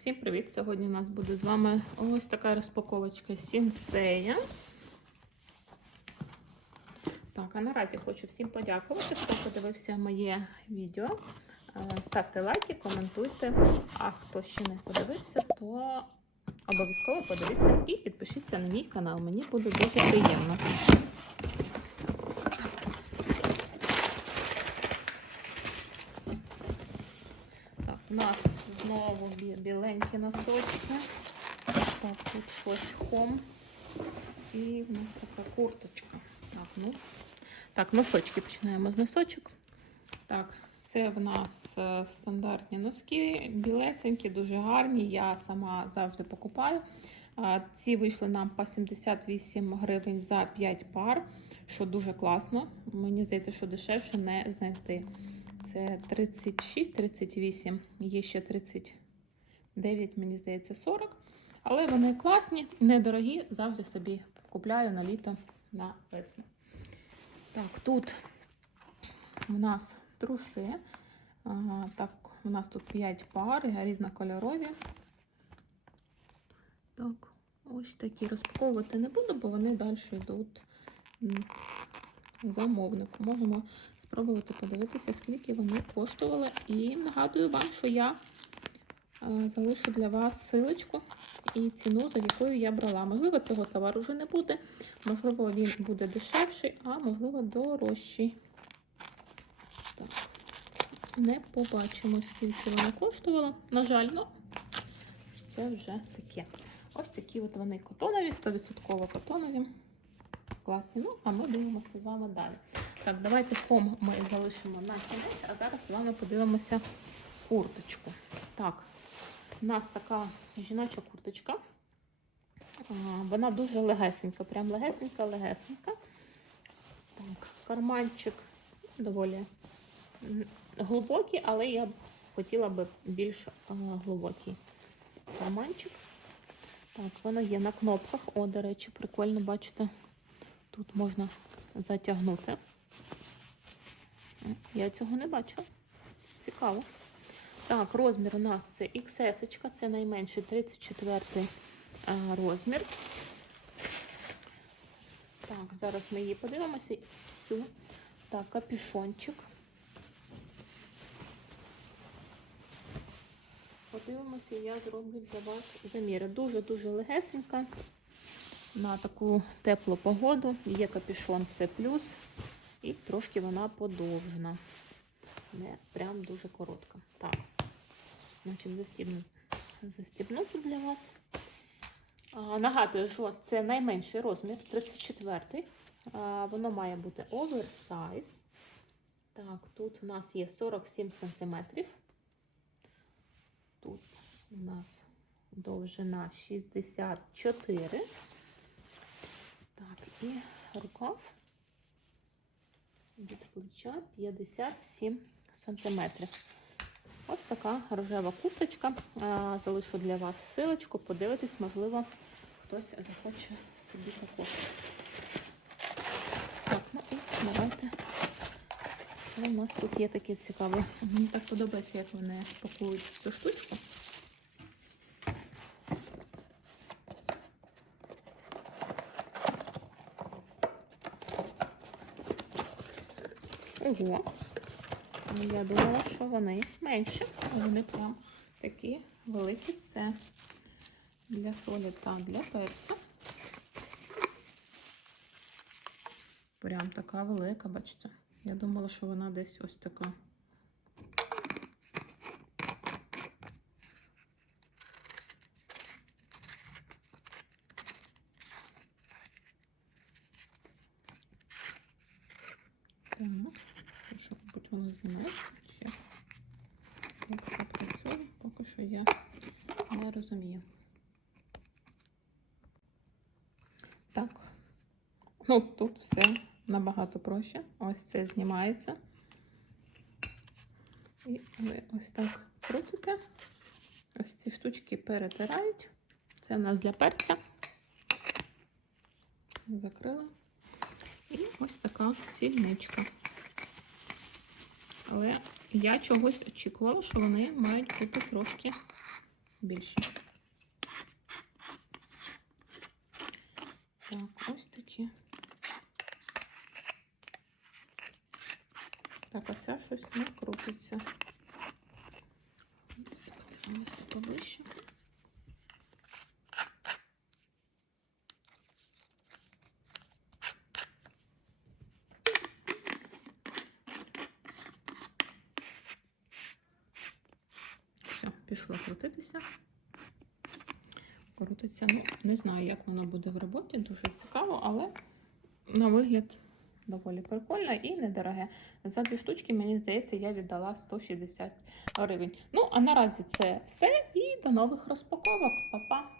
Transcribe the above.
Всім привіт! Сьогодні у нас буде з вами ось така розпаковочка Сінсея. Так, а наразі хочу всім подякувати, хто подивився моє відео. Е, Ставте лайки, коментуйте. А хто ще не подивився, то обов'язково подивіться і підпишіться на мій канал. Мені буде дуже приємно. Так, у нас знову бі- біленькі носочки. Так, тут щось хом. І в нас така курточка. Так, ну. Так, носочки починаємо з носочок. Так, це в нас е, стандартні носки, білесенькі, дуже гарні. Я сама завжди покупаю. Ці вийшли нам по 78 гривень за 5 пар, що дуже класно. Мені здається, що дешевше не знайти. Це 36-38, є ще 39, мені здається, 40. Але вони класні, недорогі, завжди собі купляю на літо на весну. Так, тут у нас труси. Ага, так, у нас тут 5 пар, різнокольорові. Так, ось такі розпаковувати не буду, бо вони далі йдуть замовнику. Можемо спробувати подивитися, скільки вони коштували. І нагадую вам, що я залишу для вас силочку і ціну, за якою я брала. Можливо, цього товару вже не буде, можливо, він буде дешевший, а можливо, дорожчий. Так. Не побачимо, скільки вона коштувала. На жаль, ну, це вже таке. Ось такі от вони котонові, 100% котонові. Класні. Ну, а ми дивимося з вами далі. Так, давайте фом ми залишимо на кінець, а зараз з вами подивимося курточку. Так, у нас така жіноча курточка. Вона дуже легесенька, прям легесенька, легесенька. Так, карманчик доволі глибокий, але я хотіла би більш глибокий карманчик. Так, воно є на кнопках. О, до речі, прикольно, бачите, тут можна затягнути. Я цього не бачила. Цікаво. Так, розмір у нас це XS, це найменший 34 а, розмір. Так, зараз ми її подивимося. Всю. Так, капюшончик. Подивимося, я зроблю для вас заміри. Дуже-дуже легесенька. На таку теплу погоду. Є капюшон, це плюс. І трошки вона подовжена. Не прям дуже коротка. Так. Значить, застібну, застібнути для вас. А, нагадую, що це найменший розмір, 34-й. А, воно має бути оверсайз. Так, тут у нас є 47 см. Тут у нас довжина 64. Так, і рукав від плеча 57 сантиметрів. Ось така рожева курточка. Залишу для вас силочку, подивитись, можливо, хтось захоче собі таку. Так, ну і давайте. Що у нас тут є таке цікаве? Мені так подобається, як вони пакують цю штучку. Ого. Ну, Я думала, що вони менші, вони прям такі великі. Це для солі та для перцю. Прям така велика, бачите. Я думала, що вона десь ось така. Так, мабуть, ще. Як це працює, поки що я не розумію. Так, ну тут все набагато проще. Ось це знімається. І ви ось так крутите. Ось ці штучки перетирають. Це у нас для перця. Закрила. І ось така сільничка. Але я чогось очікувала, що вони мають бути трошки більші. Так, ось такі. Так, а щось не крутиться. Ось поближче. Все, пішло крутитися. Крутиться. Ну, не знаю, як воно буде в роботі, дуже цікаво, але на вигляд доволі прикольно і недороге. За дві штучки, мені здається, я віддала 160 гривень. Ну, а наразі це все. І до нових розпаковок. Па-па!